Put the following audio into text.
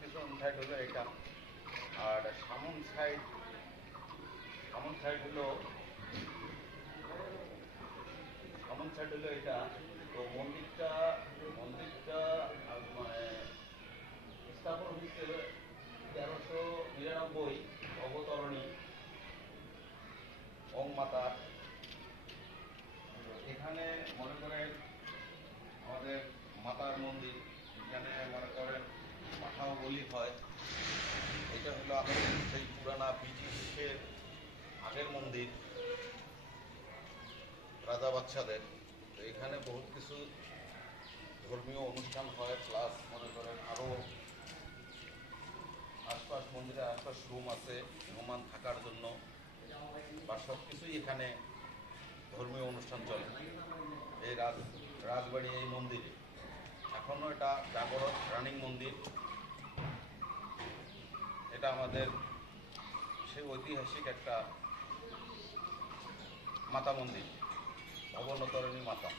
পিছন সাইড হলো এটা। আর সামন সাইড হলো এটা। তো মন্দিরটা মানে স্থাপন হচ্ছে 1399 অবতরণী ওম মাতা। এখানে মনে করেন আমাদের মাতার মন্দির, এখানে মনে করেন পাঠাও বলি হয়। এটা হলো আমাদের সেই পুরানা ব্রিটিশের আগের মন্দির, রাজা বাচ্চাদের। তো এখানে বহুত কিছু ধর্মীয় অনুষ্ঠান হয়, প্লাস মনে করেন আরও মন্দিরের আশপাশ রুম আছে মেহমান থাকার জন্য, বা সব কিছুই এখানে ধর্মীয় অনুষ্ঠান চলে। এই রাজবাড়ি এই মন্দিরে এখনও এটা জাগরত রানিং মন্দির। এটা আমাদের সেই ঐতিহাসিক একটা মাতা মন্দির, অবনতরণী মাতা।